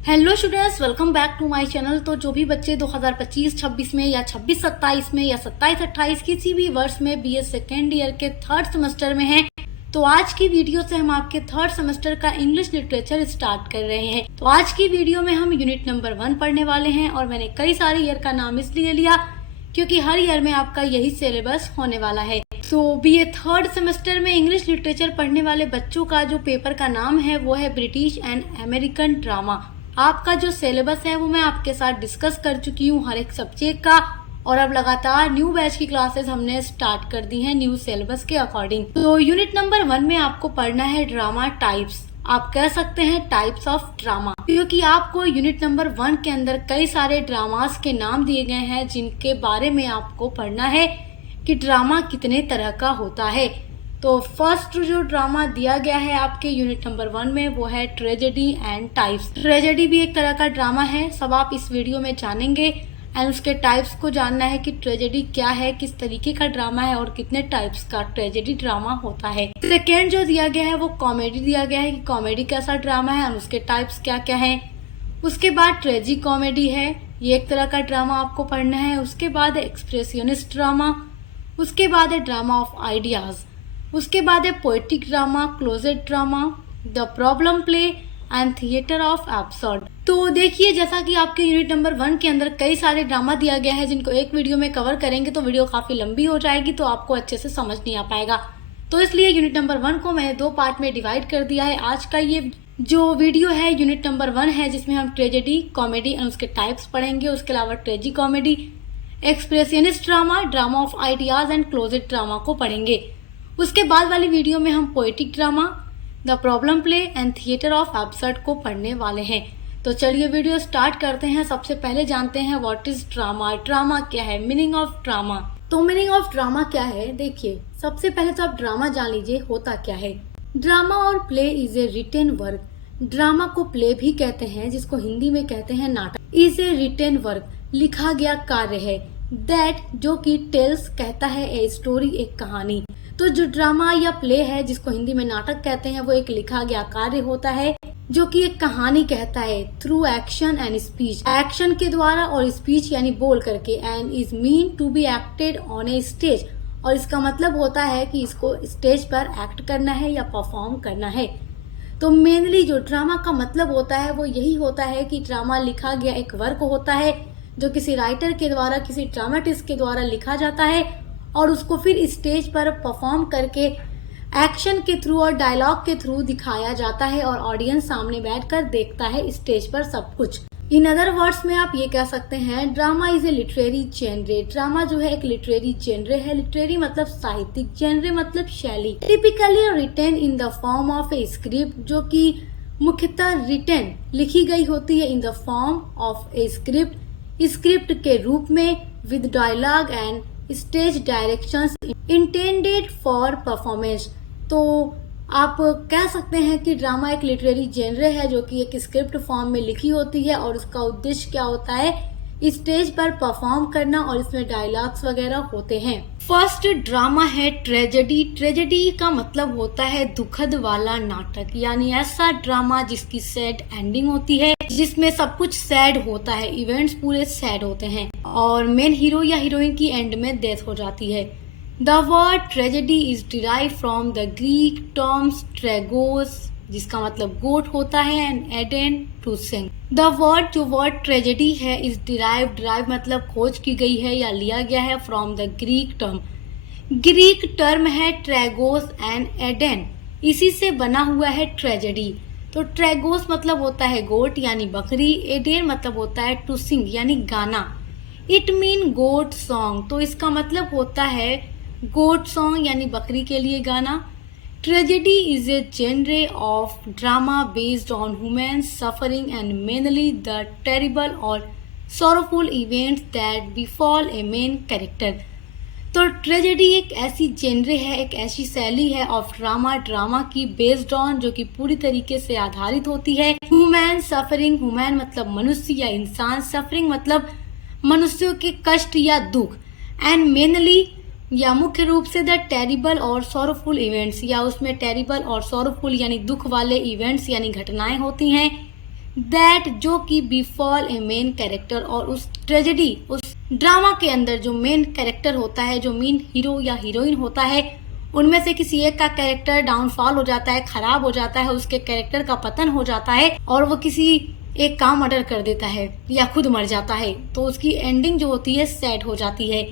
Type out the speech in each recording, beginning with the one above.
Hello students, welcome back to my channel. तो जो भी बच्चे 2025-26 में या 26-27 में या 27-28 किसी भी वर्ष में बीए सेकेंड ईयर के थर्ड सेमेस्टर में हैं, तो आज की वीडियो से हम आपके थर्ड सेमेस्टर का इंग्लिश लिटरेचर स्टार्ट कर रहे हैं। तो आज की वीडियो में हम यूनिट नंबर 1 पढ़ने वाले हैं और मैंने कई सारे ईयर का नाम इसलिए लिया क्योंकि हर ईयर में आपका यही सिलेबस होने वाला है। तो बीए थर्ड सेमेस्टर में इंग्लिश लिटरेचर पढ़ने वाले बच्चों का जो पेपर का नाम है वो है ब्रिटिश एंड अमेरिकन ड्रामा। आपका जो सिलेबस है वो मैं आपके साथ डिस्कस कर चुकी हूँ हर एक सब्जेक्ट का, और अब लगातार न्यू बैच की क्लासेस हमने स्टार्ट कर दी हैं न्यू सिलेबस के अकॉर्डिंग। तो यूनिट नंबर 1 में आपको पढ़ना है ड्रामा टाइप्स, आप कह सकते हैं टाइप्स ऑफ ड्रामा, क्योंकि आपको यूनिट नंबर 1 के अंदर कई सारे ड्रामास के नाम दिए गए हैं जिनके बारे में आपको पढ़ना है कि ड्रामा कितने तरह का होता है। तो फर्स्ट जो ड्रामा दिया गया है आपके यूनिट नंबर 1 में वो है ट्रेजेडी एंड टाइप्स। ट्रेजेडी भी एक तरह का ड्रामा है, सब आप इस वीडियो में जानेंगे एंड उसके टाइप्स को जानना है कि ट्रेजेडी क्या है, किस तरीके का ड्रामा है और कितने टाइप्स का ट्रेजेडी ड्रामा होता है। सेकेंड जो दिया गया है वो कॉमेडी दिया गया है कि कॉमेडी कैसा ड्रामा है और उसके टाइप्स क्या क्या है। उसके बाद ट्रेजी कॉमेडी है, ये एक तरह का ड्रामा आपको पढ़ना है। उसके बाद एक्सप्रेशनिस्ट ड्रामा, उसके बाद है ड्रामा ऑफ आइडियाज, उसके बाद है poetic drama, closet drama, the problem play and theatre of absurd. तो देखिए, जैसा कि आपके यूनिट नंबर 1 के अंदर कई सारे ड्रामा दिया गया है जिनको एक वीडियो में कवर करेंगे तो वीडियो काफी लंबी हो जाएगी, तो आपको अच्छे से समझ नहीं आ पाएगा। तो इसलिए यूनिट नंबर 1 को मैंने 2 पार्ट में डिवाइड कर दिया है। आज का ये जो वीडियो है यूनिट नंबर 1 है जिसमें हम ट्रेजेडी कॉमेडी एंड उसके टाइप्स पढ़ेंगे। उसके अलावा ट्रेजी comedy, expressionist drama, drama of ideas and closet drama को पढ़ेंगे। उसके बाद वाली वीडियो में हम poetic drama, the problem play and theatre of absurd को पढ़ने वाले हैं। तो चलिए वीडियो स्टार्ट करते हैं। सबसे पहले जानते हैं व्हाट इज ड्रामा। ड्रामा क्या है, मीनिंग ऑफ ड्रामा। तो मीनिंग ऑफ ड्रामा क्या है, देखिए सबसे पहले तो आप ड्रामा जान लीजिए होता क्या है। ड्रामा और play is a written work. Drama को प्ले भी कहते हैं जिसको हिंदी में कहते हैं नाटक। इज ए रिटेन वर्क, लिखा गया कार्य है। दैट, जो कि टेल्स कहता है ए स्टोरी, एक कहानी। तो जो ड्रामा या प्ले है जिसको हिंदी में नाटक कहते हैं वो एक लिखा गया कार्य होता है जो कि एक कहानी कहता है। Through action and speech, action के द्वारा और स्पीच यानी बोल करके। And is mean to be acted on a stage, और इसका मतलब होता है कि इसको स्टेज पर एक्ट करना है या परफॉर्म करना है। तो मेनली जो ड्रामा का मतलब होता है वो यही होता है कि ड्रामा लिखा गया एक वर्क होता है जो किसी राइटर के द्वारा, किसी ड्रामेटिस्ट के द्वारा लिखा जाता है और उसको फिर स्टेज पर परफॉर्म करके एक्शन के थ्रू और डायलॉग के थ्रू दिखाया जाता है और ऑडियंस सामने बैठकर देखता है स्टेज पर सब कुछ। इन अदर वर्ड्स में आप ये कह सकते हैं drama is a literary genre. Drama जो है एक लिटरेरी जेनरे है। लिटरेरी मतलब साहित्यिक, जेनरे मतलब शैली। Typically written in the form of a script, जो कि मुख्यतः रिटेन लिखी गई होती है in the form of a script, script के रूप में, with dialogue and stage directions intended for performance. तो आप कह सकते हैं कि ड्रामा एक लिटरेरी जेनरे है जो कि एक स्क्रिप्ट फॉर्म में लिखी होती है और उसका उद्देश्य क्या होता है, स्टेज पर परफॉर्म करना, और इसमें डायलॉग्स वगैरह होते हैं। फर्स्ट ड्रामा है ट्रेजेडी। ट्रेजेडी का मतलब होता है दुखद वाला नाटक, यानी ऐसा ड्रामा जिसकी सैड एंडिंग होती है, जिसमें सब कुछ सैड होता है, इवेंट्स पूरे सैड होते हैं और मेन हीरो या हीरोइन की एंड में डेथ हो जाती है। The word tragedy is derive from the Greek terms tragos, जिसका मतलब गोट होता है, and aidein to sing. The word, जो वर्ड ट्रेजेडी है, इज डिराइव मतलब खोज की गई है या लिया गया है from the Greek term. Greek term है ट्रेगोस एंड एडेन, इसी से बना हुआ है ट्रेजेडी। तो ट्रेगोस मतलब होता है गोट यानी बकरी, एडेन मतलब होता है टू सिंग यानी गाना। इट मीन गोट सॉन्ग, तो इसका मतलब होता है गोट सॉन्ग यानी बकरी के लिए गाना। Tragedy is a genre of drama based on human suffering and mainly the terrible or sorrowful events that befall a main character. तो ट्रेजेडी एक ऐसी जेनरे है, एक ऐसी शैली है ऑफ ड्रामा, ड्रामा की बेस्ड ऑन, जो कि पूरी तरीके से आधारित होती है ह्यूमन सफरिंग। ह्यूमन मतलब मनुष्य या इंसान, सफरिंग मतलब मनुष्यों के कष्ट या दुख, एंड मेनली या मुख्य रूप से the terrible or sorrowful events, या उसमें टेरिबल और सॉरोफुल यानी दुख वाले इवेंट्स यानी घटनाएं होती हैं दैट जो कि बिफॉल ए मेन कैरेक्टर, और उस ट्रेजेडी, उस ड्रामा के अंदर जो मेन कैरेक्टर होता है, जो मेन हीरो या हीरोइन होता है, उनमें से किसी एक का कैरेक्टर डाउनफॉल हो जाता है, खराब हो जाता है, उसके कैरेक्टर का पतन हो जाता है और वो किसी एक का मर्डर कर देता है या खुद मर जाता है, तो उसकी एंडिंग जो होती है सैड हो जाती है।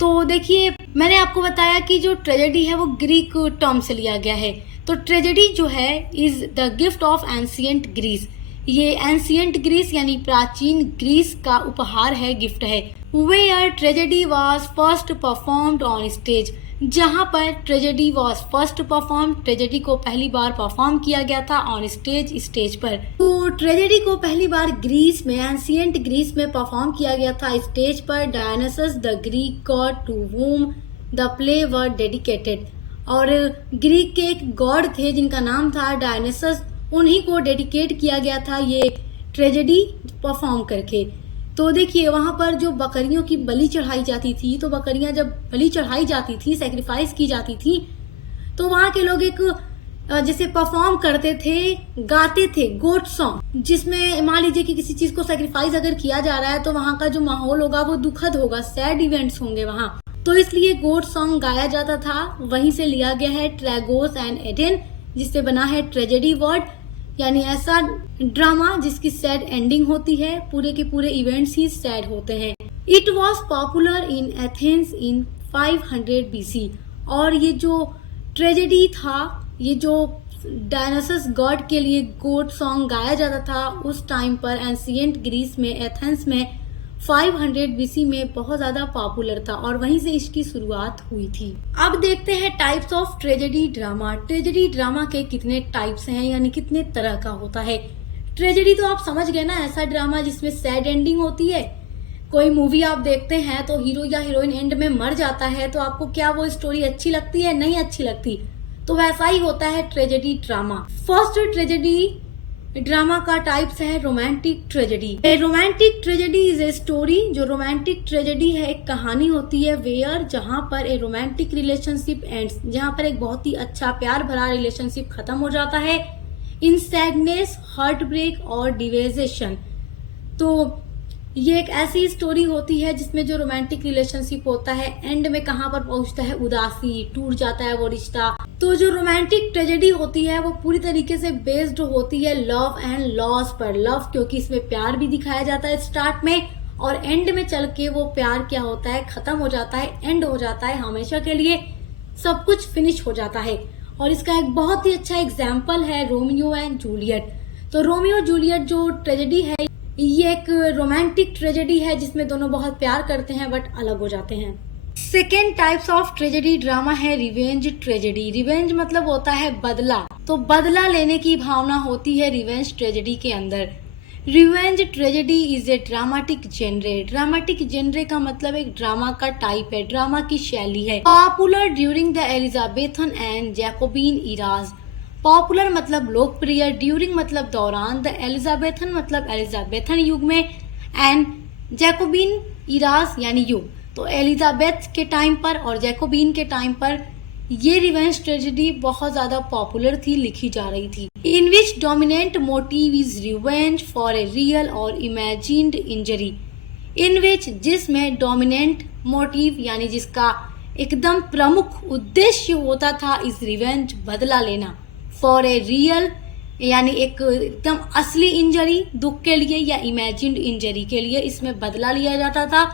तो देखिए, मैंने आपको बताया कि जो ट्रेजेडी है वो ग्रीक टर्म से लिया गया है। तो ट्रेजेडी जो है is the gift of ancient Greece, ये एंशियंट ग्रीस यानी प्राचीन ग्रीस का उपहार है, गिफ्ट है। Where tragedy was first performed on stage, जहाँ पर tragedy was first perform, tragedy को पहली बार परफॉर्म किया गया था ऑन स्टेज, स्टेज पर। तो ट्रेजेडी को पहली बार ग्रीस में, एंशियंट ग्रीस में परफॉर्म किया गया था स्टेज पर। Dionysus the Greek god to whom the play were dedicated, और ग्रीक के एक गॉड थे जिनका नाम था डायनासस, उन्हीं को डेडिकेट किया गया था ये ट्रेजेडी परफॉर्म करके। तो देखिए, वहां पर जो बकरियों की बलि चढ़ाई जाती थी, तो बकरियां जब बलि चढ़ाई जाती थी, सेक्रीफाइस की जाती थी, तो वहां के लोग एक जैसे परफॉर्म करते थे, गाते थे गोट सॉन्ग, जिसमें मान लीजिए कि किसी चीज को सेक्रीफाइस अगर किया जा रहा है तो वहां का जो माहौल होगा वो दुखद होगा, सैड इवेंट्स होंगे वहां, तो इसलिए गोट सॉन्ग गाया जाता था। वहीं से लिया गया है ट्रैगोस एंड एडेन, जिससे बना है ट्रेजेडी वर्ड, यानी ऐसा ड्रामा जिसकी सैड एंडिंग होती है, पूरे के पूरे इवेंट्स ही सैड होते हैं। It was popular in Athens in 500 BC, और ये जो ट्रेजेडी था, ये जो डायनासस गॉड के लिए गोट सॉन्ग गाया जाता था उस टाइम पर एंशियंट ग्रीस में, एथेंस में 500 BC में बहुत ज्यादा पॉपुलर था, और वहीं से इसकी शुरुआत हुई थी। अब देखते हैं types of tragedy drama. Tragedy drama के कितने टाइप्स हैं, यानी कितने तरह का होता है। ट्रेजेडी तो आप समझ गए ना, ऐसा ड्रामा जिसमें सैड एंडिंग होती है। कोई मूवी आप देखते हैं तो हीरो या हीरोइन एंड में मर जाता है, तो आपको क्या वो स्टोरी अच्छी लगती है? नहीं अच्छी लगती। तो वैसा ही होता है tragedy drama. First tragedy drama का टाइप्स है romantic tragedy. Romantic tragedy is a story, जो रोमांटिक ट्रेजेडी है एक कहानी होती है, वेयर जहां पर ए रोमांटिक रिलेशनशिप एंड्स, जहां पर एक बहुत ही अच्छा प्यार भरा रिलेशनशिप खत्म हो जाता है, इन सैडनेस, हार्ट ब्रेक और डिवेजेशन। तो ये एक ऐसी स्टोरी होती है जिसमें जो रोमांटिक रिलेशनशिप होता है एंड में कहां पर पहुंचता है, उदासी, टूट जाता है वो रिश्ता। तो जो रोमांटिक ट्रेजेडी होती है वो पूरी तरीके से बेस्ड होती है लव एंड लॉस पर। लव क्योंकि इसमें प्यार भी दिखाया जाता है स्टार्ट में, और एंड में चल के वो प्यार क्या होता है, खत्म हो जाता है, एंड हो जाता है, हमेशा के लिए सब कुछ फिनिश हो जाता है। और इसका एक बहुत ही अच्छा एग्जाम्पल है रोमियो एंड जूलियट। तो रोमियो जूलियट जो ट्रेजेडी है ये एक रोमांटिक ट्रेजेडी है जिसमें दोनों बहुत प्यार करते हैं बट अलग हो जाते हैं। Second types of tragedy drama है रिवेंज ट्रेजेडी। रिवेंज मतलब होता है बदला, तो बदला लेने की भावना होती है रिवेंज ट्रेजेडी के अंदर। Revenge tragedy is a dramatic genre. Dramatic genre का मतलब एक ड्रामा का टाइप है, ड्रामा की शैली है। Popular during the Elizabethan and Jacobian Ira's. Popular मतलब लोकप्रिय, ड्यूरिंग मतलब दौरान, द एलिजाबेथन मतलब एलिजाबेथन युग में, एंड जैकोबिन इराज यानी युग। तो एलिजाबेथ के टाइम पर और जैकोबिन के टाइम पर ये रिवेंज ट्रेजेडी बहुत ज्यादा पॉपुलर थी, लिखी जा रही थी। In which dominant motive is revenge for a real or imagined injury. In which जिसमें डोमिनेंट मोटिव यानी जिसका एकदम प्रमुख उद्देश्य होता था इस रिवेंज बदला लेना, फॉर ए रियल यानी एक एकदम असली इंजरी, दुख के लिए, या इमेजिन्ड इंजरी के लिए इसमें बदला लिया जाता था।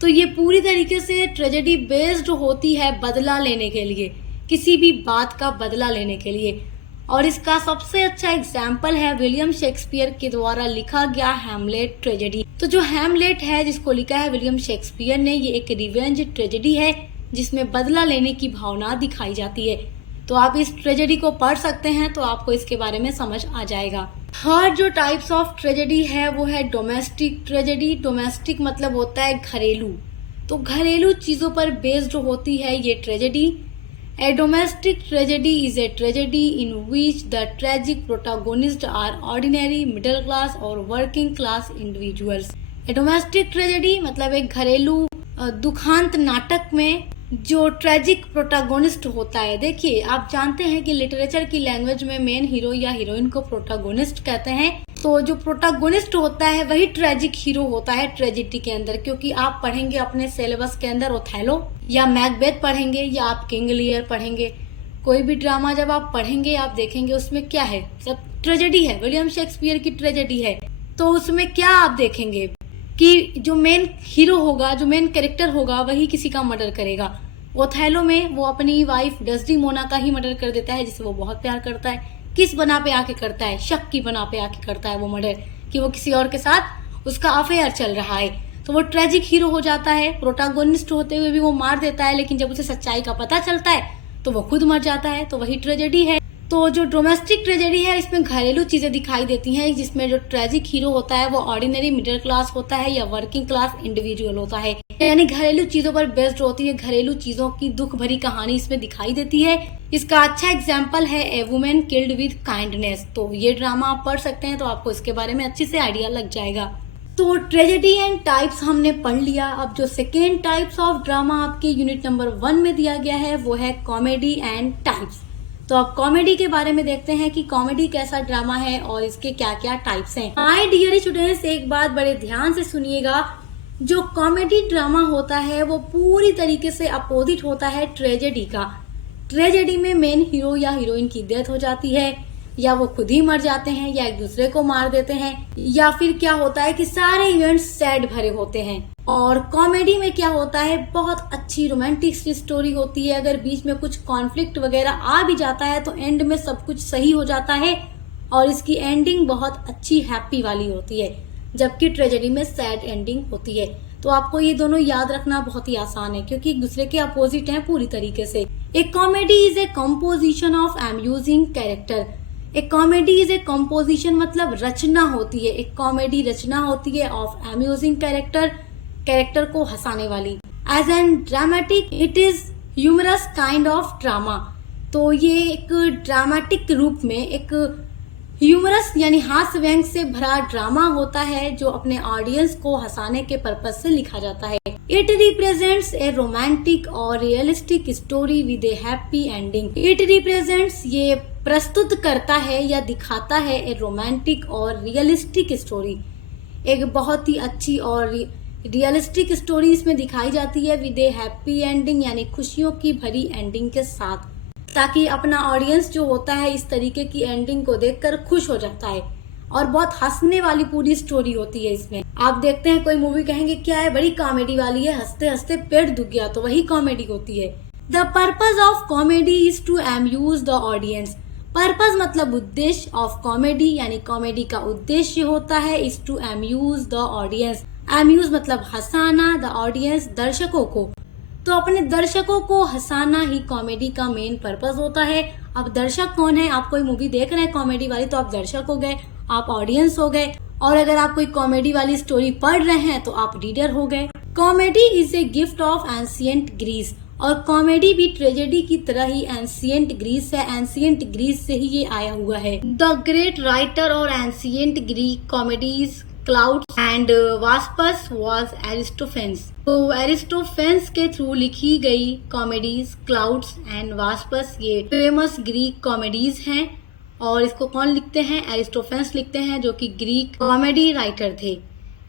तो ये पूरी तरीके से ट्रेजेडी बेस्ड होती है बदला लेने के लिए, किसी भी बात का बदला लेने के लिए। और इसका सबसे अच्छा एग्जाम्पल है विलियम शेक्सपियर के द्वारा लिखा गया हैमलेट ट्रेजेडी। तो जो हैमलेट है जिसको लिखा है विलियम शेक्सपियर ने, ये एक रिवेंज ट्रेजेडी है जिसमें बदला लेने की भावना दिखाई जाती है। तो आप इस ट्रेजेडी को पढ़ सकते हैं तो आपको इसके बारे में समझ आ जाएगा। थर्ड जो टाइप्स ऑफ ट्रेजेडी है वो है डोमेस्टिक ट्रेजेडी। डोमेस्टिक मतलब होता है घरेलू, तो घरेलू चीजों पर बेस्ड होती है ये tragedy. A domestic tragedy is a tragedy in which the tragic protagonist are ordinary middle class और working class individuals. A domestic tragedy मतलब एक घरेलू दुखांत नाटक में जो ट्रेजिक प्रोटागोनिस्ट होता है। देखिए, आप जानते हैं कि लिटरेचर की लैंग्वेज में मेन हीरो या हीरोइन को प्रोटागोनिस्ट कहते हैं, तो जो प्रोटागोनिस्ट होता है वही ट्रेजिक हीरो होता है ट्रेजेडी के अंदर, क्योंकि आप पढ़ेंगे अपने सिलेबस के अंदर ओथेलो या मैकबेथ पढ़ेंगे या आप किंग लियर पढ़ेंगे। कोई भी ड्रामा जब आप पढ़ेंगे आप देखेंगे उसमें क्या है, सब ट्रेजेडी है, विलियम शेक्सपियर की ट्रेजेडी है। तो उसमें क्या आप देखेंगे कि जो मेन हीरो होगा, जो मेन कैरेक्टर होगा वही किसी का मर्डर करेगा। ओथेलो में वो अपनी वाइफ डेस्डेमोना का ही मर्डर कर देता है, जिसे वो बहुत प्यार करता है। किस बना पे आके करता है? शक की बना पे आके करता है वो मर्डर, कि वो किसी और के साथ उसका अफेयर चल रहा है। तो वो ट्रेजिक हीरो हो जाता है। प्रोटागोनिस्ट होते हुए भी वो मार देता है, लेकिन जब उसे सच्चाई का पता चलता है तो वो खुद मर जाता है। तो वही ट्रेजेडी है। तो जो डोमेस्टिक ट्रेजेडी है इसमें घरेलू चीजें दिखाई देती हैं, जिसमें जो ट्रेजिक हीरो होता है वो ऑर्डिनरी मिडिल क्लास होता है या वर्किंग क्लास इंडिविजुअल होता है, यानी घरेलू चीजों पर बेस्ड होती है। घरेलू चीजों की दुख भरी कहानी इसमें दिखाई देती है। इसका अच्छा एग्जाम्पल है ए वुमेन किल्ड विद काइंडनेस। तो ये ड्रामा आप पढ़ सकते हैं, तो आपको इसके बारे में अच्छे से आइडिया लग जाएगा। तो ट्रेजेडी एंड टाइप्स हमने पढ़ लिया। अब जो सेकेंड टाइप्स ऑफ ड्रामा आपके यूनिट नंबर 1 में दिया गया है वो है कॉमेडी एंड टाइप्स। तो अब कॉमेडी के बारे में देखते हैं कि कॉमेडी कैसा ड्रामा है और इसके क्या क्या टाइप्स हैं। माय डियर स्टूडेंट्स, एक बात बड़े ध्यान से सुनिएगा। जो कॉमेडी ड्रामा होता है वो पूरी तरीके से अपोजिट होता है ट्रेजेडी का। ट्रेजेडी में मेन हीरो या हीरोइन की डेथ हो जाती है, या वो खुद ही मर जाते हैं, या एक दूसरे को मार देते हैं, या फिर क्या होता है कि सारे इवेंट्स सैड भरे होते हैं। और कॉमेडी में क्या होता है, बहुत अच्छी रोमांटिक स्टोरी होती है। अगर बीच में कुछ कॉन्फ्लिक्ट वगैरह आ भी जाता है तो एंड में सब कुछ सही हो जाता है और इसकी एंडिंग बहुत अच्छी हैप्पी वाली होती है, जबकि ट्रेजेडी में सैड एंडिंग होती है। तो आपको ये दोनों याद रखना बहुत ही आसान है, क्योंकि एक दूसरे के अपोजिट हैं पूरी तरीके से। A comedy is a composition of amusing character. एक कॉमेडी इज ए कॉम्पोजिशन मतलब रचना होती है। एक कॉमेडी रचना होती है ऑफ अम्यूजिंग कैरेक्टर, कैरेक्टर को हंसाने वाली। As an dramatic it is humorous kind of drama. तो ये एक ड्रामेटिक रूप में एक ह्यूमरस यानी हास्य व्यंग से भरा ड्रामा होता है, जो अपने ऑडियंस को हंसाने के पर्पज से लिखा जाता है। इट रिप्रेजेंट्स ए रोमांटिक और realistic story with A happy ending. It represents ये प्रस्तुत करता है या दिखाता है ए रोमांटिक और रियलिस्टिक स्टोरी, एक बहुत ही अच्छी और रियलिस्टिक स्टोरी इसमें दिखाई जाती है विद ए हैप्पी एंडिंग, यानी खुशियों की भरी एंडिंग के साथ, ताकि अपना ऑडियंस जो होता है इस तरीके की एंडिंग को देखकर खुश हो जाता है। और बहुत हंसने वाली पूरी स्टोरी होती है इसमें। आप देखते हैं कोई मूवी कहेंगे क्या है, बड़ी कॉमेडी वाली है, हंसते हंसते पेट दुख गया, तो वही कॉमेडी होती है। The purpose of comedy is to amuse the audience. Purpose मतलब उद्देश्य ऑफ कॉमेडी, यानी कॉमेडी का उद्देश्य होता है is to amuse the audience. Amuse मतलब हंसाना, द ऑडियंस दर्शकों को। तो अपने दर्शकों को हंसाना ही कॉमेडी का मेन पर्पज होता है। अब दर्शक कौन है? आप कोई मूवी देख रहे हैं कॉमेडी वाली तो आप दर्शक हो गए, आप ऑडियंस हो गए। और अगर आप कोई कॉमेडी वाली स्टोरी पढ़ रहे हैं तो आप रीडर हो गए। Comedy is a gift of ancient Greece. और कॉमेडी भी ट्रेजेडी की तरह ही एंशिएंट ग्रीस है। एंशिएंट ग्रीस से ही ये आया हुआ है। The great writer of ancient Greek comedies Clouds and Wasps was Aristophanes. तो एरिस्टोफेंस के थ्रू लिखी गई कॉमेडीज क्लाउड्स एंड वास्पस ये फेमस ग्रीक कॉमेडीज हैं। और इसको कौन लिखते हैं? एरिस्टोफेंस लिखते हैं, जो कि ग्रीक कॉमेडी राइटर थे।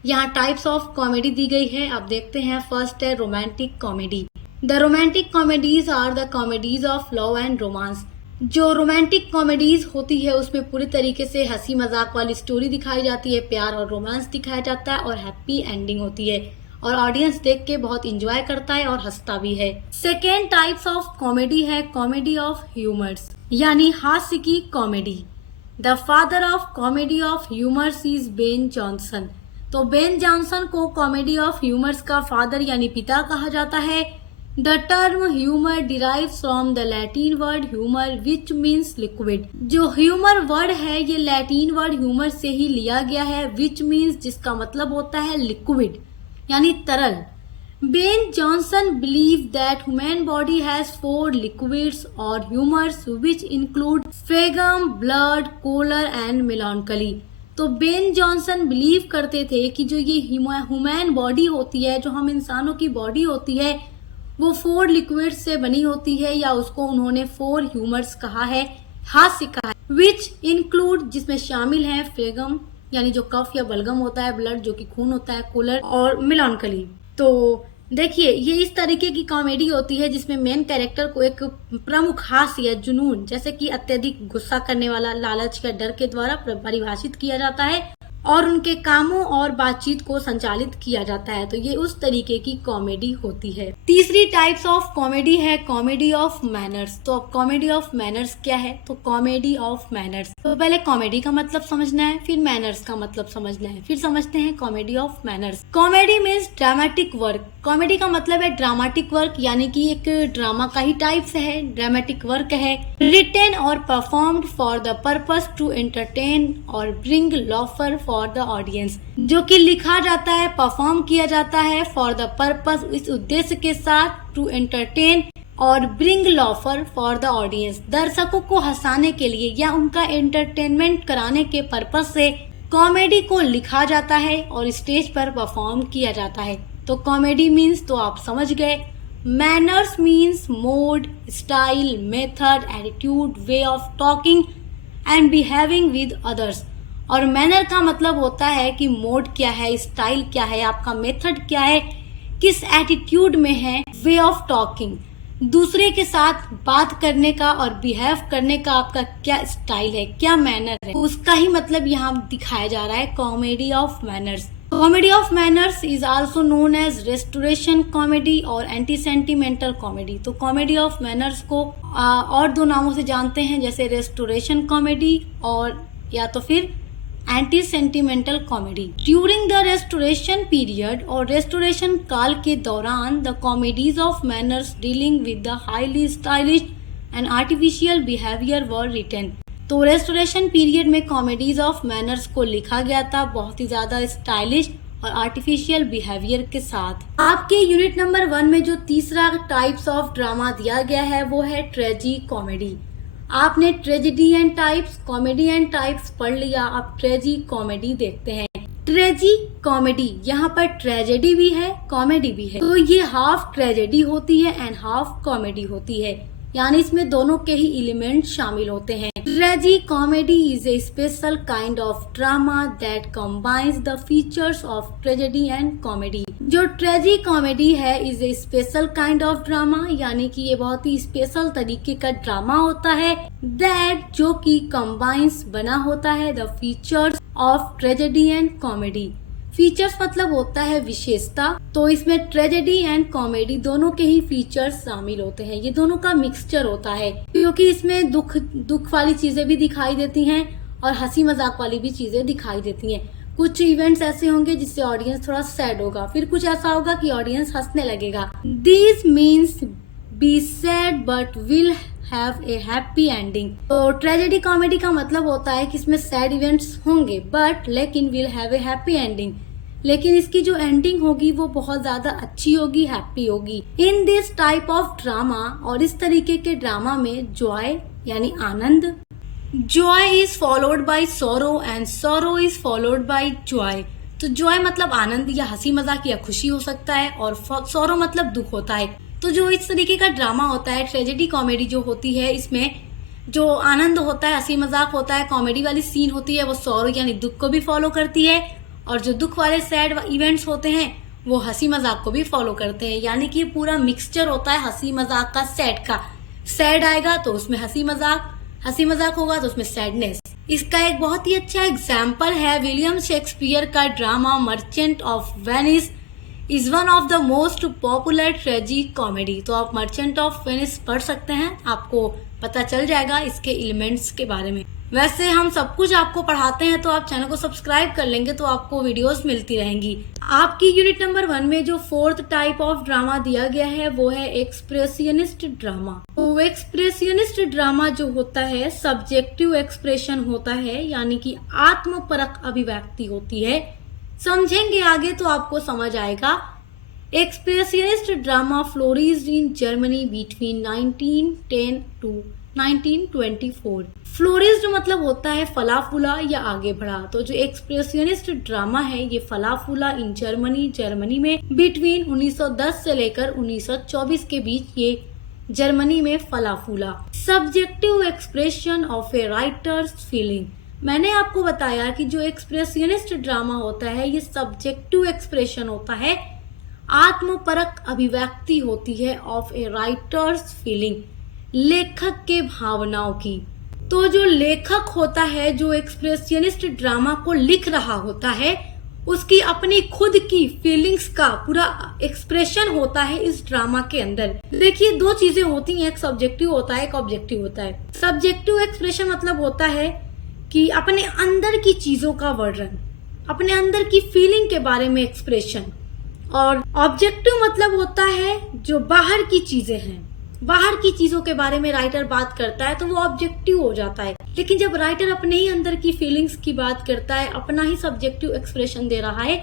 यहाँ टाइप्स ऑफ कॉमेडी दी गई है, अब देखते हैं। फर्स्ट है romantic comedy. The romantic comedies are the comedies of love and romance. जो रोमांटिक कॉमेडीज होती है उसमें पूरी तरीके से हंसी मजाक वाली स्टोरी दिखाई जाती है, प्यार और रोमांस दिखाया जाता है और हैप्पी एंडिंग होती है और ऑडियंस देख के बहुत इंजॉय करता है और हंसता भी है। सेकेंड टाइप्स ऑफ कॉमेडी है कॉमेडी ऑफ ह्यूमर्स, यानी हास्य की comedy. The father of comedy of humours is Ben Jonson. तो बेन जॉनसन को कॉमेडी ऑफ ह्यूमर्स का फादर यानी पिता कहा जाता है। The term humour derives from the Latin word humour which means liquid. जो ह्यूमर वर्ड है ये लैटिन वर्ड ह्यूमर से ही लिया गया है, विच मीन्स जिसका मतलब होता है लिक्विड यानी तरल। Ben Jonson believe that human body has 4 liquids or humours which include phlegm, blood, choler and melancholy. तो बेन जॉनसन बिलीव करते थे कि जो ये ह्यूमन बॉडी होती है, जो हम इंसानों की बॉडी होती है, वो 4 लिक्विड्स से बनी होती है, या उसको उन्होंने 4 ह्यूमर्स कहा है, हास्य कहा है। विच इंक्लूड जिसमें शामिल है फेगम, यानी जो कफ या बलगम होता है, ब्लड जो कि खून होता है, कूलर और मेलानकली। तो देखिए ये इस तरीके की कॉमेडी होती है जिसमें मेन कैरेक्टर को एक प्रमुख हास्य या जुनून जैसे कि अत्यधिक गुस्सा करने वाला, लालच या डर के द्वारा परिभाषित किया जाता है और उनके कामों और बातचीत को संचालित किया जाता है। तो ये उस तरीके की कॉमेडी होती है। तीसरी टाइप्स ऑफ कॉमेडी है कॉमेडी ऑफ मैनर्स। तो अब कॉमेडी ऑफ मैनर्स क्या है? तो कॉमेडी ऑफ मैनर्स, तो पहले कॉमेडी का मतलब समझना है, फिर मैनर्स का मतलब समझना है, फिर समझते हैं comedy of manners. Comedy means dramatic work. Comedy का मतलब है ड्रामेटिक वर्क, यानी कि एक ड्रामा का ही टाइप्स है, ड्रामेटिक वर्क है, रिटेन और performed for the purpose to entertain और bring laughter for the audience, जो कि लिखा जाता है, परफॉर्म किया जाता है फॉर द पर्पस, इस उद्देश्य के साथ, टू एंटरटेन और bring laughter for the audience, दर्शकों को हंसाने के लिए या उनका एंटरटेनमेंट कराने के पर्पस से कॉमेडी को लिखा जाता है और स्टेज पर परफॉर्म किया जाता है। तो कॉमेडी मीन्स तो आप समझ गए। Manners means mode, style, method, attitude, way of talking and behaving with others. और मैनर का मतलब होता है कि मोड क्या है, स्टाइल क्या है, आपका मेथड क्या है, किस एटीट्यूड में है, वे ऑफ टॉकिंग, दूसरे के साथ बात करने का और बिहेव करने का आपका क्या स्टाइल है, क्या मैनर है, उसका ही मतलब यहाँ दिखाया जा रहा है comedy of manners. Comedy of manners is also known as restoration comedy और एंटी सेंटिमेंटल कॉमेडी। तो कॉमेडी ऑफ मैनर्स को और दो नामों से जानते हैं, जैसे रेस्टोरेशन कॉमेडी और या तो फिर anti sentimental comedy. During the restoration period और रेस्टोरेशन काल के दौरान the comedies of manners dealing with the highly stylish and artificial behaviour were written. तो रेस्टोरेशन पीरियड में कॉमेडीज ऑफ मैनर्स को लिखा गया था बहुत ही ज्यादा स्टाइलिश और आर्टिफिशियल बिहेवियर के साथ। आपके यूनिट नंबर 1 में जो तीसरा टाइप्स ऑफ ड्रामा दिया गया है वो है ट्रेजी कॉमेडी। आपने tragedy and types, comedy and types पढ़ लिया, आप ट्रेजी कॉमेडी देखते हैं। ट्रेजी कॉमेडी, यहाँ पर ट्रेजेडी भी है, कॉमेडी भी है। तो ये हाफ ट्रेजेडी होती है एंड हाफ कॉमेडी होती है, यानी इसमें दोनों के ही एलिमेंट शामिल होते हैं। ट्रेजी comedy is A special kind of drama that combines the features of tragedy and comedy. जो ट्रेजी कॉमेडी है is a special kind of drama, यानी कि ये बहुत ही स्पेशल तरीके का ड्रामा होता है, दैट जो कि कंबाइंस बना होता है the features of tragedy and comedy. Features मतलब होता है विशेषता, तो इसमें ट्रेजेडी एंड कॉमेडी दोनों के ही फीचर्स शामिल होते हैं, ये दोनों का मिक्सचर होता है, क्योंकि इसमें दुख वाली चीजें भी दिखाई देती हैं और हंसी मजाक वाली भी चीजें दिखाई देती हैं। कुछ इवेंट्स ऐसे होंगे जिससे ऑडियंस थोड़ा सैड होगा, फिर कुछ ऐसा होगा कि ऑडियंस हंसने लगेगा। This means be sad but will have a happy ending. तो ट्रेजेडी कॉमेडी का मतलब होता है कि इसमें सैड इवेंट्स होंगे बट लेकिन will have a happy ending, लेकिन इसकी जो एंडिंग होगी वो बहुत ज्यादा अच्छी होगी, हैप्पी होगी। In this type of drama, और इस तरीके के ड्रामा में जॉय यानी आनंद, joy is followed by sorrow and sorrow is followed by joy. तो जॉय मतलब आनंद या हंसी मजाक या खुशी हो सकता है और सोरो मतलब दुख होता है। तो जो इस तरीके का ड्रामा होता है, ट्रेजेडी कॉमेडी जो होती है, इसमें जो आनंद होता है, हंसी मजाक होता है, कॉमेडी वाली सीन होती है, वो सोरो यानी दुख को भी फॉलो करती है, और जो दुख वाले सैड इवेंट्स होते हैं वो हंसी मजाक को भी फॉलो करते हैं, यानी कि पूरा मिक्सचर होता है हंसी मजाक का, सैड का। सैड आएगा तो उसमें हंसी मजाक होगा तो उसमें सैडनेस। इसका एक बहुत ही अच्छा एग्जाम्पल है विलियम शेक्सपियर का drama merchant of Venice is one of the most popular ट्रेजी comedy. तो आप मर्चेंट ऑफ वेनिस पढ़ सकते हैं, आपको पता चल जाएगा इसके एलिमेंट्स के बारे में। वैसे हम सब कुछ आपको पढ़ाते हैं, तो आप चैनल को सब्सक्राइब कर लेंगे तो आपको वीडियोस मिलती रहेंगी। आपकी यूनिट नंबर 1 में जो फोर्थ टाइप ऑफ ड्रामा दिया गया है वो है एक्सप्रेशनिस्ट ड्रामा। तो एक्सप्रेशनिस्ट ड्रामा जो होता है सब्जेक्टिव एक्सप्रेशन होता है, यानी कि आत्मपरक अभिव्यक्ति होती है। समझेंगे आगे तो आपको समझ आएगा। Expressionist drama flourished in Germany between 1910 to 1924। Flourished मतलब होता है फला फूला या आगे बढ़ा। तो जो एक्सप्रेशनिस्ट ड्रामा है ये फला फूला इन जर्मनी में बिटवीन 1910 से लेकर 1924 के बीच ये जर्मनी में फला फूला। Subjective expression of A writers feeling मैंने आपको बताया कि जो एक्सप्रेशनिस्ट ड्रामा होता है ये सब्जेक्टिव एक्सप्रेशन होता है, आत्मपरक अभिव्यक्ति होती है ऑफ ए राइटर्स फीलिंग, लेखक के भावनाओं की। तो जो लेखक होता है, जो एक्सप्रेशनिस्ट ड्रामा को लिख रहा होता है, उसकी अपनी खुद की फीलिंग्स का पूरा एक्सप्रेशन होता है इस ड्रामा के अंदर। देखिए दो चीजें होती हैं, एक सब्जेक्टिव होता है, एक ऑब्जेक्टिव होता है। सब्जेक्टिव एक्सप्रेशन मतलब होता है कि अपने अंदर की चीजों का वर्णन, अपने अंदर की फीलिंग के बारे में एक्सप्रेशन। और ऑब्जेक्टिव मतलब होता है जो बाहर की चीजें हैं, बाहर की चीजों के बारे में राइटर बात करता है तो वो ऑब्जेक्टिव हो जाता है। लेकिन जब राइटर अपने ही अंदर की फीलिंग्स की बात करता है, अपना ही सब्जेक्टिव एक्सप्रेशन दे रहा है,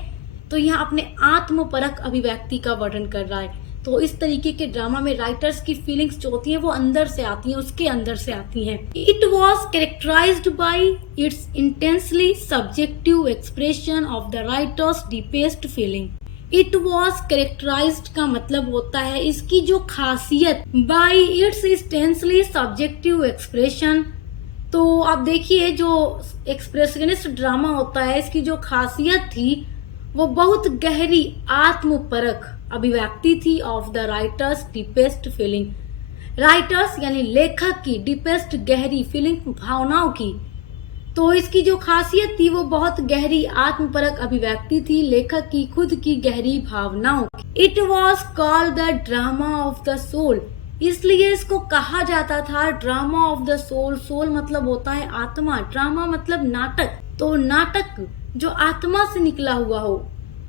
तो यहाँ अपने आत्मपरक अभिव्यक्ति का वर्णन कर रहा है। तो इस तरीके के ड्रामा में राइटर्स की फीलिंग्स जो होती हैं वो अंदर से आती हैं, उसके अंदर से आती हैं। It was characterized by its intensely subjective expression of the writer's deepest feeling. It was characterized का मतलब होता है इसकी जो खासियत, by its intensely subjective expression. तो आप देखिए जो एक्सप्रेशनिस्ट ड्रामा होता है, इसकी जो खासियत थी वो बहुत गहरी आत्मपरक अभिव्यक्ति थी of the writer's deepest feeling. Writers यानी लेखक की डीपेस्ट गहरी फीलिंग, भावनाओं की। तो इसकी जो खासियत थी वो बहुत गहरी आत्मपरक अभिव्यक्ति थी लेखक की खुद की गहरी भावनाओं की। It was called the drama of the soul, इसलिए इसको कहा जाता था drama of the soul. Soul मतलब होता है आत्मा, ड्रामा मतलब नाटक। तो नाटक जो आत्मा से निकला हुआ हो,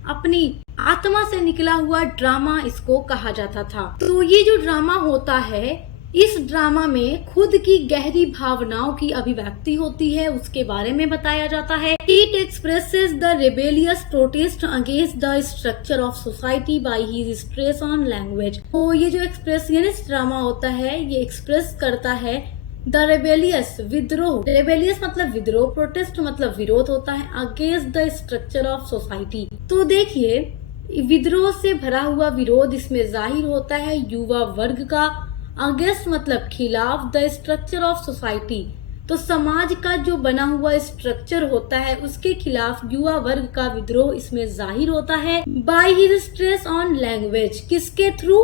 अपनी आत्मा से निकला हुआ ड्रामा इसको कहा जाता था। तो ये जो ड्रामा होता है, इस ड्रामा में खुद की गहरी भावनाओं की अभिव्यक्ति होती है, उसके बारे में बताया जाता है। It expresses the rebellious protest against the structure of society by his stress on language. तो ये जो एक्सप्रेशनिस्ट ड्रामा होता है ये एक्सप्रेस करता है द रेबेलियस, विद्रोह। रेबेलियस मतलब विद्रोह, प्रोटेस्ट मतलब विरोध होता है, against the structure of society. तो देखिए विद्रोह से भरा हुआ विरोध इसमें जाहिर होता है युवा वर्ग का। अगेंस्ट मतलब खिलाफ, द स्ट्रक्चर ऑफ सोसाइटी तो समाज का जो बना हुआ स्ट्रक्चर होता है उसके खिलाफ युवा वर्ग का विद्रोह इसमें जाहिर होता है। By his stress on language, किसके थ्रू?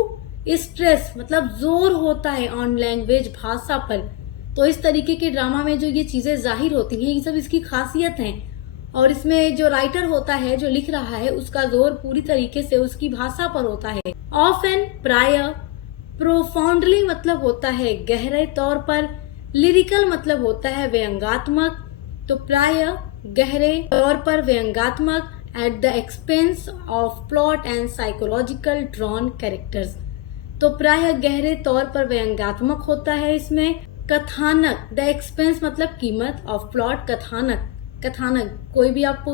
स्ट्रेस मतलब जोर होता है ऑन लैंग्वेज, भाषा पर। तो इस तरीके के ड्रामा में जो ये चीजें जाहिर होती हैं ये सब इसकी खासियत हैं। और इसमें जो राइटर होता है, जो लिख रहा है, उसका जोर पूरी तरीके से उसकी भाषा पर होता है। ऑफन, प्राय, प्रोफाउंडली मतलब होता है गहरे तौर पर, लिरिकल मतलब होता है व्यंग्यात्मक। तो प्राय गहरे तौर पर व्यंग्यात्मक, at the expense of plot and psychological drawn characters. तो प्राय गहरे तौर पर व्यंग्यात्मक होता है इसमें। कथानक, द एक्सपेंस मतलब कीमत, ऑफ प्लॉट कथानक। कथानक कोई भी आप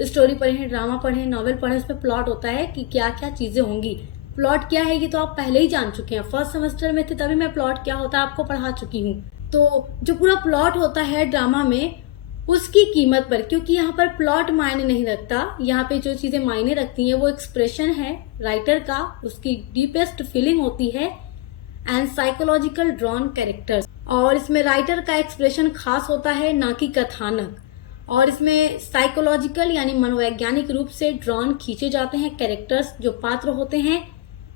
स्टोरी पढ़े, ड्रामा पढ़े, नॉवेल पढ़े, उसमें प्लॉट होता है कि क्या क्या चीजें होंगी। प्लॉट क्या है ये तो आप पहले ही जान चुके हैं, फर्स्ट सेमेस्टर में थे तभी मैं प्लॉट क्या होता है आपको पढ़ा चुकी हूँ। तो जो पूरा प्लॉट होता है ड्रामा में उसकी कीमत पर, क्योंकि यहाँ पर प्लॉट मायने नहीं रखता, यहाँ पे जो चीजें मायने रखती हैं वो एक्सप्रेशन है राइटर का, उसकी डीपेस्ट फीलिंग होती है, एंड साइकोलॉजिकल ड्रॉन कैरेक्टर्स। और इसमें राइटर का एक्सप्रेशन खास होता है, ना कि कथानक। और इसमें साइकोलॉजिकल यानी मनोवैज्ञानिक रूप से ड्रॉन खींचे जाते हैं कैरेक्टर्स, जो पात्र होते हैं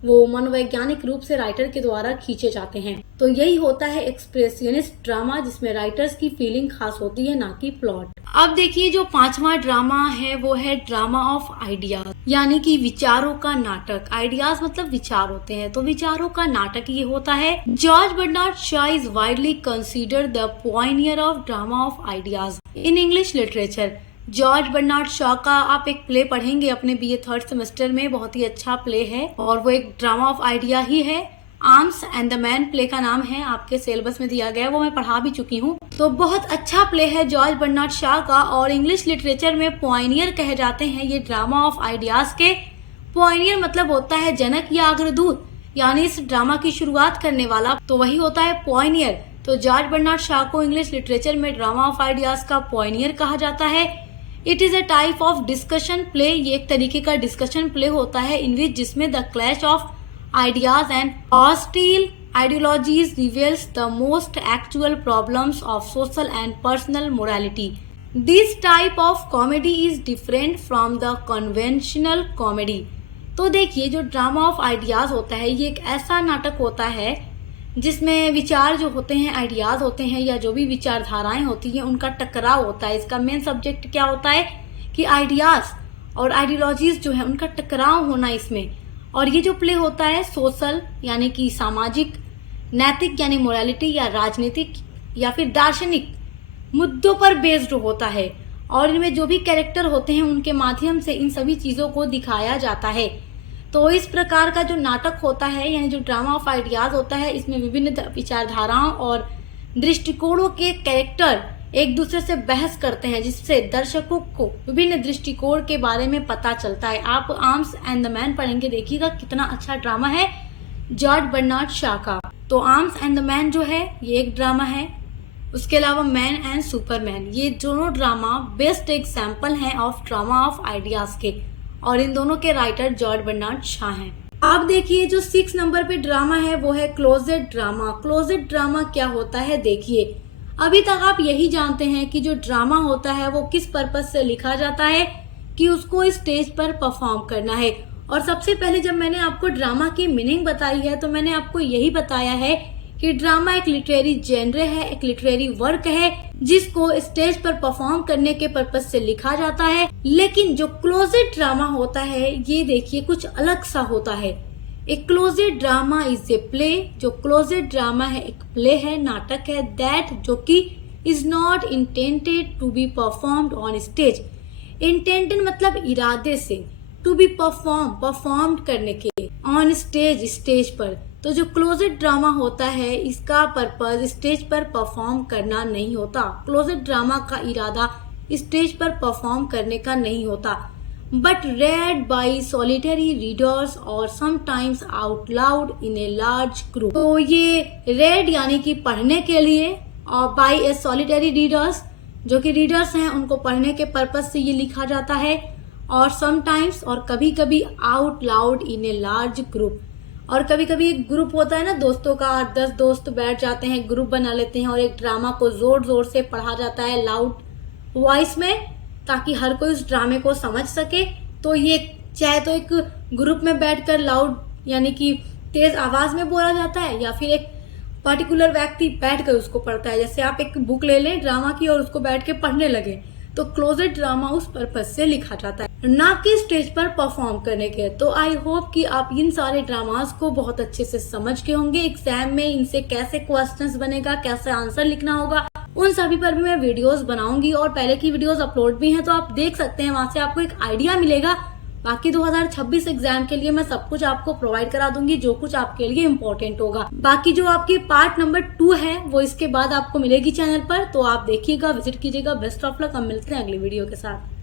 वो मनोवैज्ञानिक रूप से राइटर के द्वारा खींचे जाते हैं। तो यही होता है एक्सप्रेशनिस्ट ड्रामा, जिसमें राइटर्स की फीलिंग खास होती है, ना कि प्लॉट। अब देखिए जो पांचवा ड्रामा है वो है ड्रामा ऑफ आइडियाज, यानी कि विचारों का नाटक। आइडियाज मतलब विचार होते हैं, तो विचारों का नाटक ये होता है। George Bernard Shaw is widely considered the pioneer of drama of ideas in English literature. George Bernard Shaw का आप एक प्ले पढ़ेंगे अपने बीए थर्ड सेमेस्टर में, बहुत ही अच्छा प्ले है और वो एक ड्रामा ऑफ आइडिया ही है। Arms and the man play का नाम है, आपके सिलेबस में दिया गया है, वो मैं पढ़ा भी चुकी हूँ। तो बहुत अच्छा प्ले है जॉर्ज बर्नार्ड शॉ का, और इंग्लिश लिटरेचर में पॉइनियर कहे जाते हैं ये ड्रामा ऑफ आइडियाज के। पॉइनियर मतलब होता है जनक या अग्रदूत, यानी इस ड्रामा की शुरुआत करने वाला, तो वही होता है पॉइनियर। तो जॉर्ज बर्नार्ड शॉ को इंग्लिश लिटरेचर में ड्रामा ऑफ आइडियाज का पॉइनियर कहा जाता है। It is a type of discussion play, ये एक तरीके का डिस्कशन प्ले होता है इन विच जिसमें the clash of ideas and hostile ideologies reveals the most actual problems of social and personal morality. This type of comedy is different from the conventional comedy. तो देखिए, जो ड्रामा ऑफ आइडियाज होता है ये एक ऐसा नाटक होता है जिसमें विचार जो होते हैं, आइडियाज होते हैं या जो भी विचारधाराएं होती हैं उनका टकराव होता है। इसका मेन सब्जेक्ट क्या होता है कि आइडियाज और आइडियोलॉजीज जो है उनका टकराव होना इसमें। और ये जो प्ले होता है सोशल यानी कि सामाजिक, नैतिक यानी मोरालिटी या राजनीतिक या फिर दार्शनिक मुद्दों पर बेस्ड होता है। और इनमें जो भी कैरेक्टर होते हैं उनके माध्यम से इन सभी चीजों को दिखाया जाता है। तो इस प्रकार का जो नाटक होता है यानी जो ड्रामा ऑफ आइडियाज होता है, इसमें विभिन्न विचारधाराओं और दृष्टिकोणों के कैरेक्टर एक दूसरे से बहस करते हैं, जिससे दर्शकों को विभिन्न दृष्टिकोण के बारे में पता चलता है। आप आर्म्स एंड द मैन पढ़ेंगे, देखिएगा कितना अच्छा ड्रामा है जॉर्ज बर्नार्ड शॉ का। तो आर्म्स एंड द मैन जो है ये एक ड्रामा है, उसके अलावा मैन एंड सुपरमैन, ये दोनों ड्रामा बेस्ट एग्जाम्पल हैं ऑफ ड्रामा ऑफ आइडियाज के, और इन दोनों के राइटर जॉर्ज बर्नार्ड शॉ हैं। आप देखिए जो 6 नंबर पे ड्रामा है वो है क्लोजेट ड्रामा। क्लोजेट ड्रामा क्या होता है देखिए, अभी तक आप यही जानते हैं कि जो ड्रामा होता है वो किस पर्पज से लिखा जाता है कि उसको स्टेज पर परफॉर्म करना है। और सबसे पहले जब मैंने आपको ड्रामा की मीनिंग बताई है तो मैंने आपको यही बताया है कि ड्रामा एक लिटरेरी जेनरे है, एक लिटरेरी वर्क है जिसको स्टेज पर परफॉर्म करने के पर्पज से लिखा जाता है। लेकिन जो क्लोजेट ड्रामा होता है ये देखिए कुछ अलग सा होता है। एक closet drama is a play, जो क्लोजेट ड्रामा है एक प्ले है, नाटक है, दैट जो कि is not intended to be performed on stage. Intended मतलब इरादे से, टू बी परफॉर्म्ड करने के, ऑन स्टेज स्टेज पर। तो जो क्लोजेट ड्रामा होता है इसका पर्पज स्टेज पर परफॉर्म करना नहीं होता। क्लोजेट ड्रामा का इरादा स्टेज पर परफॉर्म करने का नहीं होता, but read by solitary readers और sometimes out loud in a large group. तो ये रेड यानी कि पढ़ने के लिए, और बाय ए सॉलिटरी रीडर्स जो कि रीडर्स हैं उनको पढ़ने के पर्पज से ये लिखा जाता है, और समटाइम्स और कभी कभी out loud in a large group. और कभी कभी एक ग्रुप होता है ना दोस्तों का, 10 दोस्त बैठ जाते हैं, ग्रुप बना लेते हैं और एक ड्रामा को जोर जोर से पढ़ा जाता है लाउड वॉइस में, ताकि हर कोई उस ड्रामे को समझ सके। तो ये चाहे तो एक ग्रुप में बैठकर लाउड यानी कि तेज आवाज में बोला जाता है, या फिर एक पर्टिकुलर व्यक्ति बैठकर उसको पढ़ता है। जैसे आप एक बुक ले लें ड्रामा की और उसको बैठ के पढ़ने लगे, तो क्लोजेट ड्रामा उस पर्पज से लिखा जाता है, ना कि स्टेज पर परफॉर्म करने के। तो आई होप कि आप इन सारे ड्रामास को बहुत अच्छे से समझ के होंगे। एग्जाम में इनसे कैसे क्वेश्चंस बनेगा, कैसे आंसर लिखना होगा, उन सभी पर भी मैं वीडियोस बनाऊंगी, और पहले की वीडियोस अपलोड भी हैं तो आप देख सकते हैं, वहां से आपको एक आइडिया मिलेगा। बाकी 2026 एग्जाम के लिए मैं सब कुछ आपको प्रोवाइड करा दूंगी जो कुछ आपके लिए इम्पोर्टेंट होगा। बाकी जो आपकी पार्ट नंबर 2 है वो इसके बाद आपको मिलेगी चैनल पर, तो आप देखिएगा, विजिट कीजिएगा। बेस्ट ऑफ लक, हम मिलते हैं अगली वीडियो के साथ।